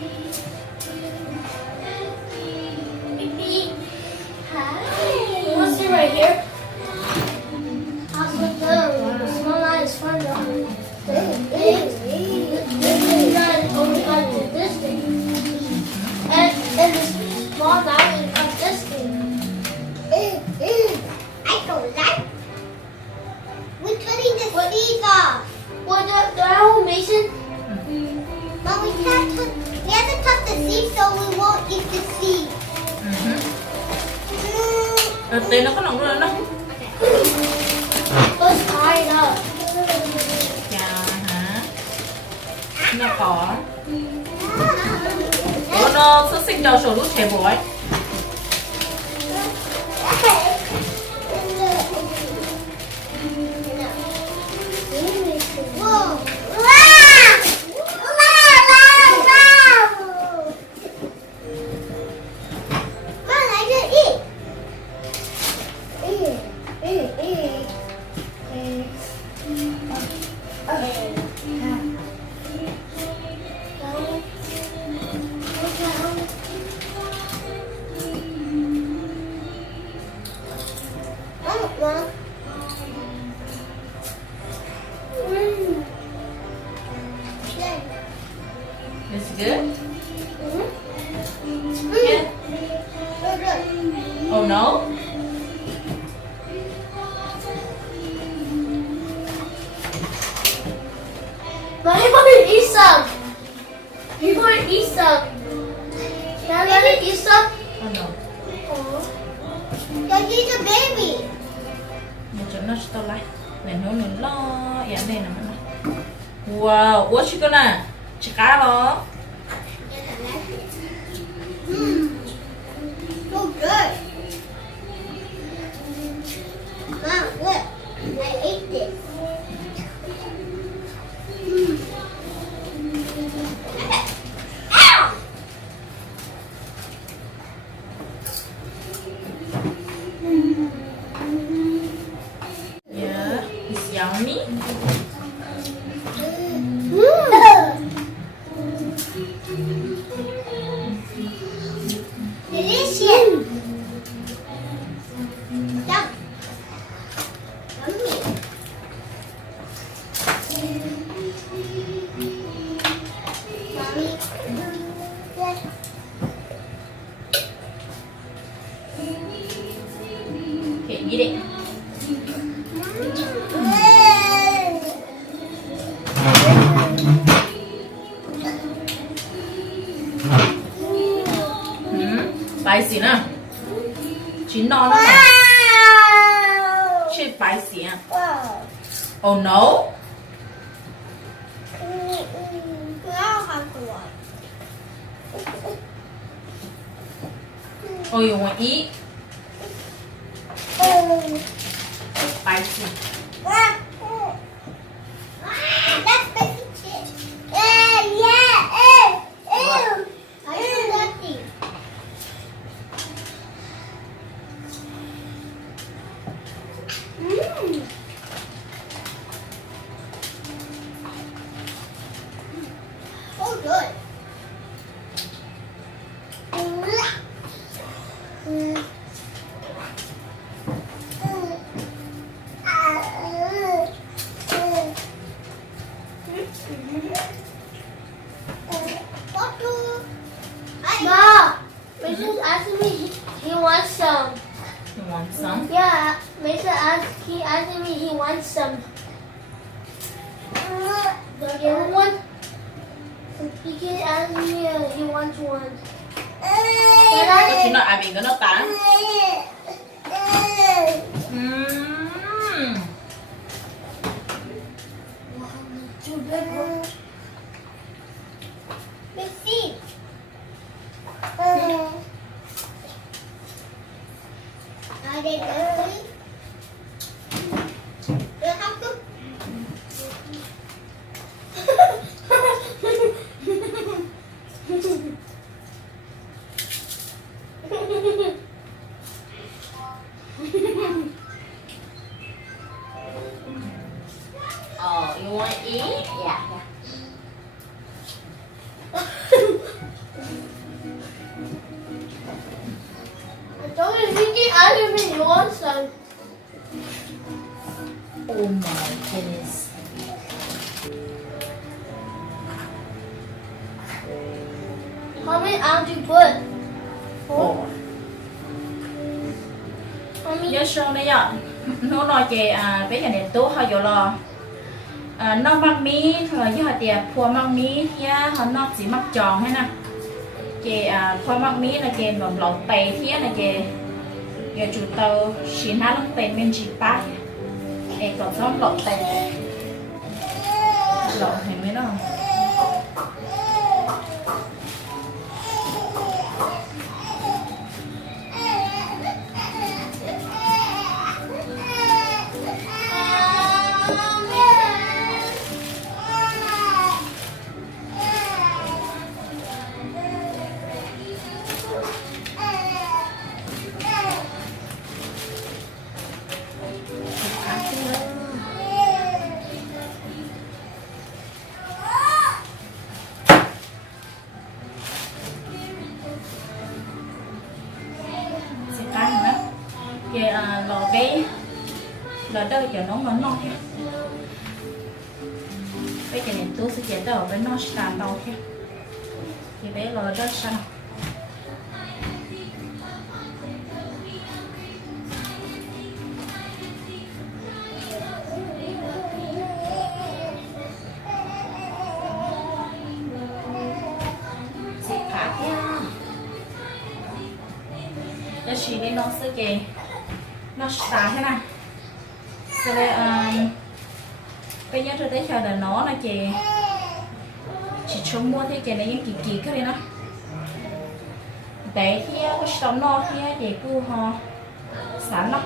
You want to sit right here? I'll sit down. It's not nice fun though. This guy only got this thing. And this small guy got this thing. I don't like. We're cutting the seeds off. Well, the owl Mason. But we can't cut. We have to cut the seeds so we won't eat the seeds. Tí nó có nóng lên đó. Let's tie it up. Chà hả? Nó có. 오늘 선생님도 제보해. Whoa. Mom, I can eat. It's good? Yeah. Oh no? But he want to eat some. He want to eat some. Can I let him eat some? Oh no. Because he's a baby. Nó to lại. Này nó lo. Dạ đây nè. Wow, what you gonna? Chả lo. So good. Mom, look. I ate this. Ow! Yeah, it's yummy. Delicious. Yum. Mommy. Okay, eat it. Spicy nè. Chín non đó mà. Shit spicy à? Oh no? Oh, you want to eat? Spicy. That's spicy shit. Yeah. Ew. I do nothing. Oh, good. Ma, Mason's asking me he wants some. You want some? Yeah, he asking me he wants some. Do I give him one? He keeps asking me he wants one. Can I? Chị nói ai bị cái nó tán? Too big one. Big seed. Are they good? You have to. Oh, you want to eat? Yeah. ask me you want some? Oh my goodness. How many eggs you put? Four. How many? Nhớ xong đấy ạ. Nó nói chị bây giờ này tốt họ vô lo. Nó mắc mí thôi chứ họ tiệp phua mắc mí thì họ nó chỉ mắc tròn hay nè. Chị phua mắc mí là chị làm lẩu tây thì là chị giờ chủ tàu xin hát lẩu tây mình chỉ bát. Ê còn sống lẩu tây. Lẩu thì mới đó. Kìa lò bé lò đâu cho nó non nha. Bây giờ này tôi sẽ chế đầu với nó sàn đầu nha. Thì bé lò đó xanh. Sẽ khá nha. Đó chỉ để nó sẽ kì nó xả thế này. Sau đây bây giờ tôi thấy chờ là nó là chị chỉ trông mua thế chị này những kỳ cái này nó để thì có sống nó thì chị cứ họ sẵn lắm.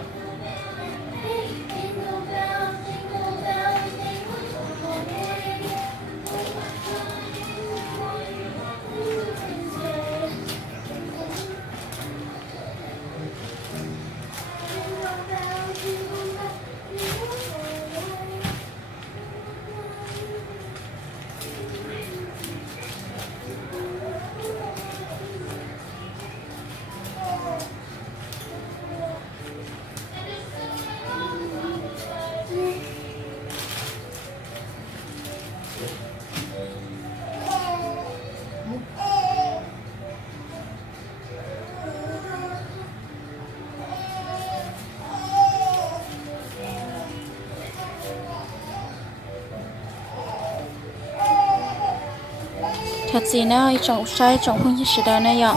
thật gì nữa trồng sai trồng không như sự đó này ạ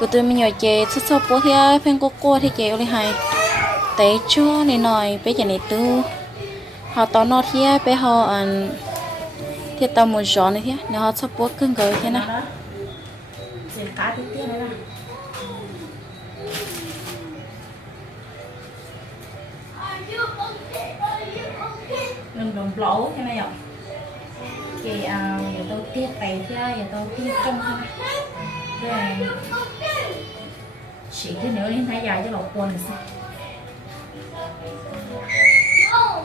của tôi mình nhỏ chế xuất sắp bố thì phen cô thì chế oli hay tế cho này nói bây giờ này tu họ tao nó thì bây họ thì tao một gió này thế nếu họ sắp bố cưng gửi thế nào cá tí tiêu này nè. Đừng đồng lỗ thế này ạ. Thì giờ tôi tiết tay thì giờ tôi tiết trong thôi. Rồi chỉ thế nếu lên thái dài cho lọc quần sao?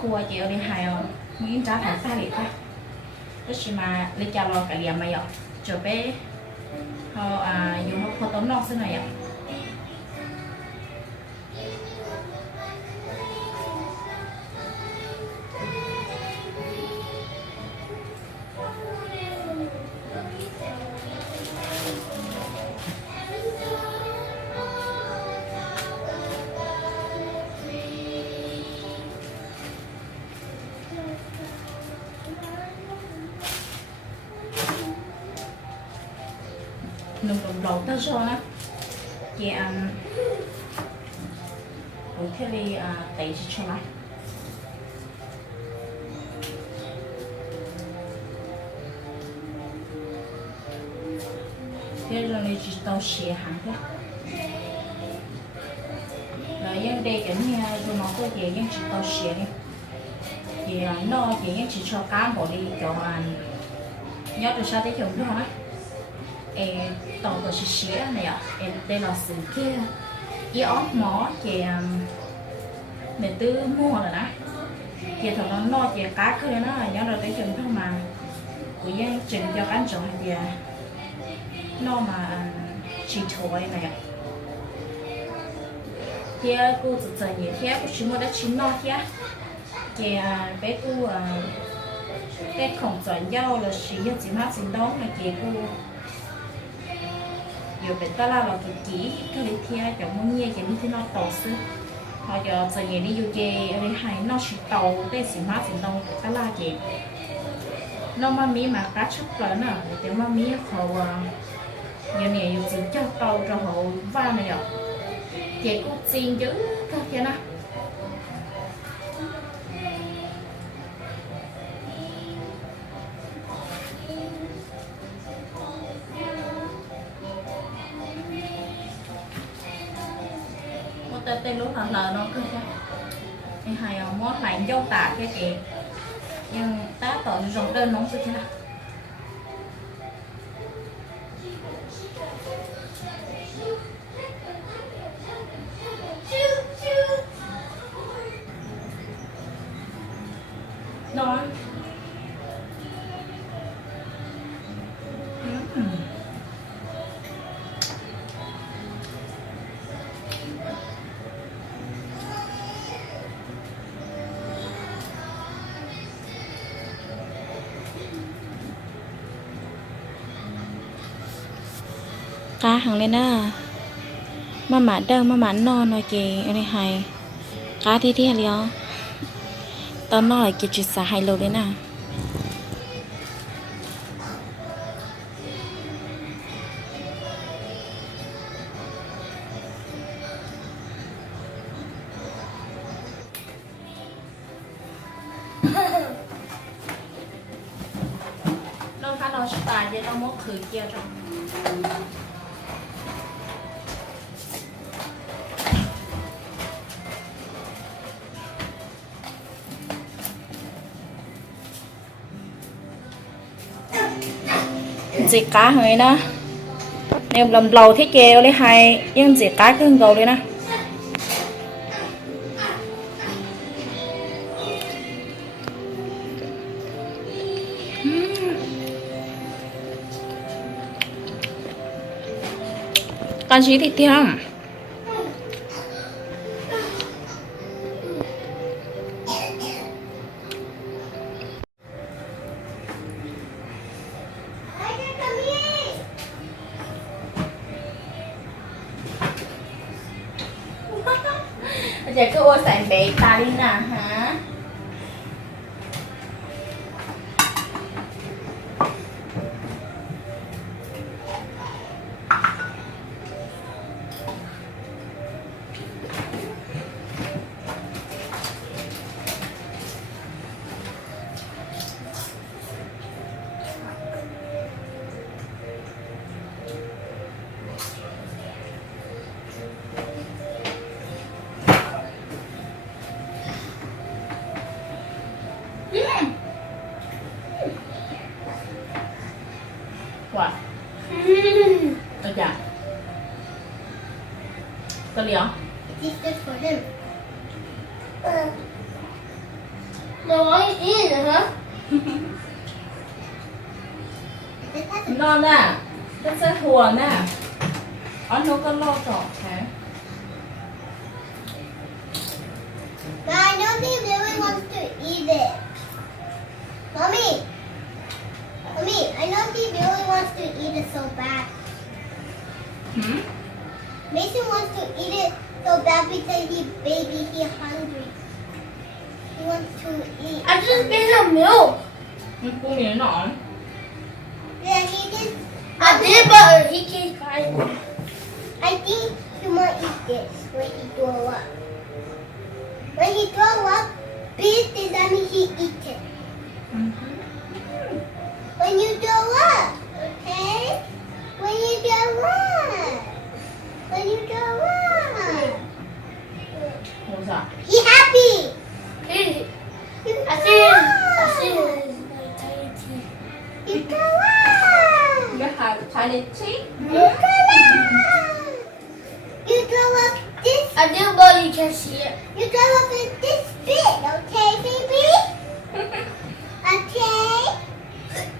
Cua chịu đi hài rồi, miếng cá thả xa đi thôi. Tất nhiên mà lấy cho lo cả liềm mày ạ. Chờ bé họ dùng họ tóm non thế này ạ. Nung đồng đầu tới rồi á, chị cũng thế đi tẩy cho lại. Thế là này chỉ tao xẻ hẳn thôi. Rồi dân đây cái như tôi nói tôi chị dân chỉ tao xẻ đi. Thì nó chị dân chỉ cho cá bỏ đi cho nhớ từ sao tới chồng thôi á. Tàu của chị xía này ạ, đây là sự kia ý ớt mỏ chị để tư mua rồi đó chị thằng nó no chị cá cứ nó nhớ rồi tới chừng thôi mà của dân chừng cho cán trộn thì nó mà chị thổi này ạ thì cô tự tự nhỉ thì cô chỉ mua đã chín no thì thì bé cô cái khổng chọn dâu là sử dụng chỉ mát xin đó mà chị cô giờ bé ta là cái kỹ cái đi thì chọn muốn nghe chỉ đi nó tổ sư họ giờ tự nhiên đi vô chơi ở đây hay nó chỉ tàu để chỉ mát xin đâu ta là chị nó mà mí mà cá chép lớn à thì mà mí họ giờ này dùng dùng cho tàu cho họ va này rồi chị cũng xin chứ thôi cho nó một tên lúc thằng lờ nó cơ chứ thì hay mót lạnh dâu tạt cái chị nhưng tá tội rồng đơn nóng cơ chứ nào nó cá hàng lên á mà mã đơn mà mã non nói kì ở đây hay cá thì liền tao nói kì chỉ xả hai lô đấy nè nó khá nó sắp tài cho nó mốt khử kia rồi dì cá hơi nó nếu làm lầu thế kêu lấy hai nhưng dì cá cứ gầu đấy nè con gì thì tiêm chị cứ ô sành bé ta đi nè hả quả được chưa có liều It's good for him. No, I eat it, huh? This has a ngon nè rất sẽ thua nè nó có lo trọ hả But I know he really wants to eat it. Mommy! Mommy, I know he really wants to eat it so bad. Mason wants to eat it so bad because he's hungry. He wants to eat. I just made some milk. cô nhớ nọ Yeah, he did. I did, but he keeps crying. I think he might eat this when he grow up. When he grow up, big does that mean he eats it. When you grow up, okay? When you grow up. When you grow up. không sao He happy. He, You I grow see up. his like, tiny teeth. You grow up. you have tiny teeth You grow up. You grow up this. I did, but you can't see it. You grow up in this big, okay, baby? Okay.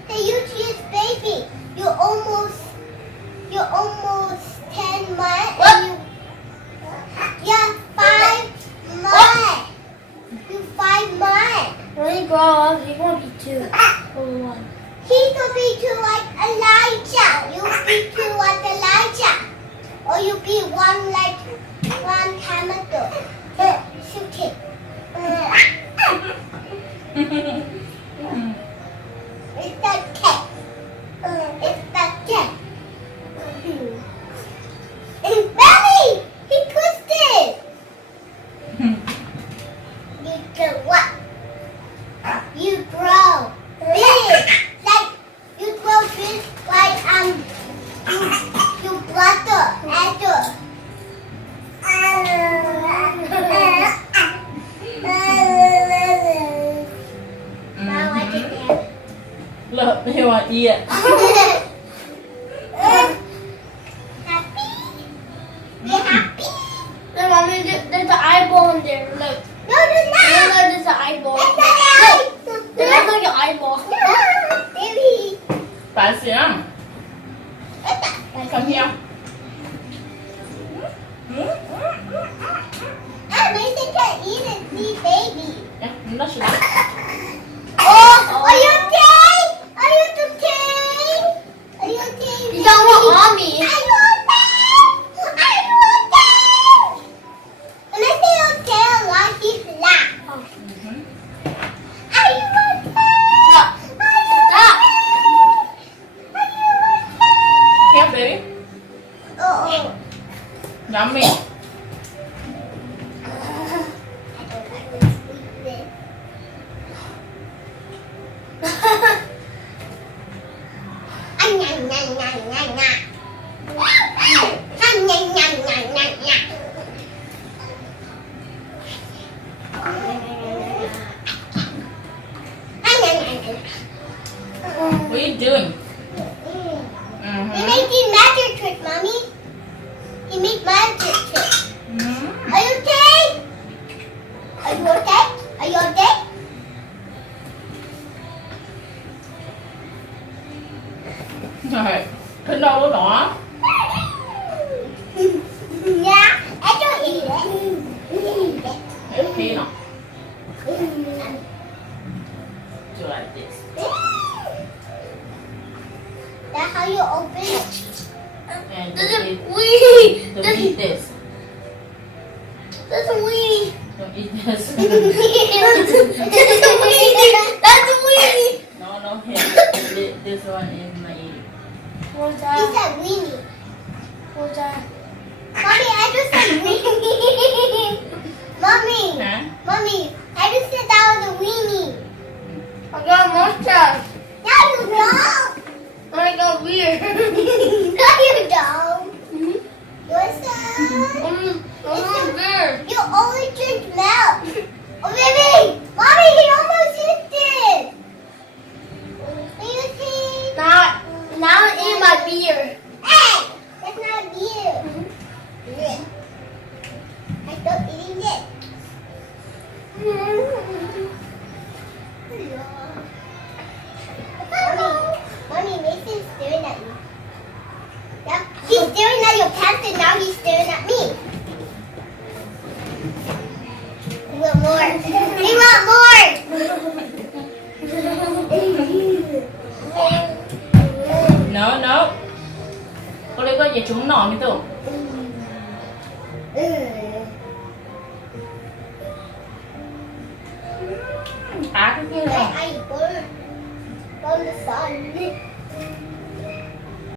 Hey, you just baby. You're almost 10 months. What? Yeah, grow up, he's gonna be 2 or 1. He could be too like Elijah. You be too like Elijah. Or you be one like one time ago. Shoot him. It's the cat. It's the cat. It's belly. He twisted. You do what? You grow big. Like you grow big like you brother Edward. Now I can Look, you want to eat. happy. Be happy. Look, Mommy, there's an eyeball in there. Look. No, there's Look, not. there's an eyeball. That's not Look, there's like an eyeball. Baby. Bạn xem. Come here. Mason can't eat it. See, baby. Yeah, nó sẽ Oh, are you okay? Are you okay? Are you okay? You don't want Mommy. Are you okay? Are you okay? When I say okay a lot, he's laugh. Are you okay? Stop. Are you Stop. okay? Are you okay? Here, baby. Oh. Yummy. What are you doing? He making magic trick, mommy. He made magic trick. Are you okay? Are you okay? Are you okay? Rồi, thích đâu đó bỏ. Yeah, I don't eat it. Eat it. Để khi nào. Do like this. That's how you open it. And This don't is eat, wee. don't eat this. That's a wee. Don't eat this. That's a wee. That's a wee. No, here. This one is my eat. What's He that? said weenie. What's that? Mommy, I just said weenie. Mommy, Hả? mommy, I just said that was a weenie. I got a mustache. No, you don't. I got weird. No, you don't. What's that? I'm weird. You only drink milk. Oh, baby! Mommy, he almost hit it. Are you see? Now I'm eating my beer. Hey! That's not you. Yeah. I stop eating it. Mommy, Mason's staring at you. Yep. He's staring at your pants and now he's staring at me. We want more. We want more. No. Có lấy cái gì chúng nọ như tưởng. Á cái kia Hey, này. I burn from the sun.